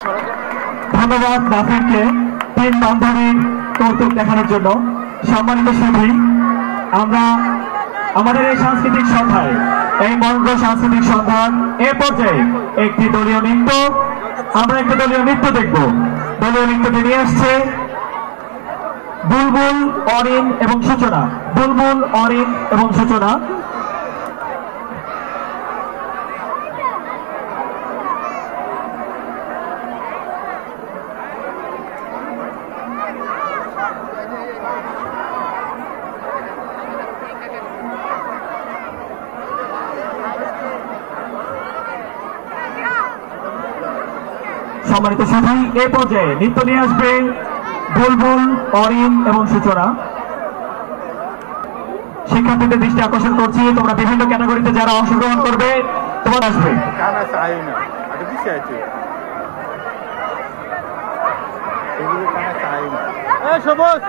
ধন্যবাদ নাফিরকে তিন বান্ধবীর কৌতুক দেখানোর জন্য। সম্মানিত সুধী, আমরা আমাদের এই সাংস্কৃতিক সন্ধ্যায়, এই মঞ্চ সাংস্কৃতিক সন্ধ্যার এ পর্যায়ে একটি দলীয় নৃত্য, আমরা একটি দলীয় নৃত্য দেখব। দলীয় নৃত্যটি নিয়ে আসছে বুলবুল, অরিন এবং সূচনা। বুলবুল, অরিন এবং সূচনা। সম্মানিত সুধী, এ পর্যায়ে নৃত্য নিয়ে আসবে বুলবুল, অরিন এবং সূচনা। শিক্ষার্থীদের দৃষ্টি আকর্ষণ করছি, তোমরা বিভিন্ন ক্যাটাগরিতে যারা অংশগ্রহণ করবে তোমার আসবে। সবুজ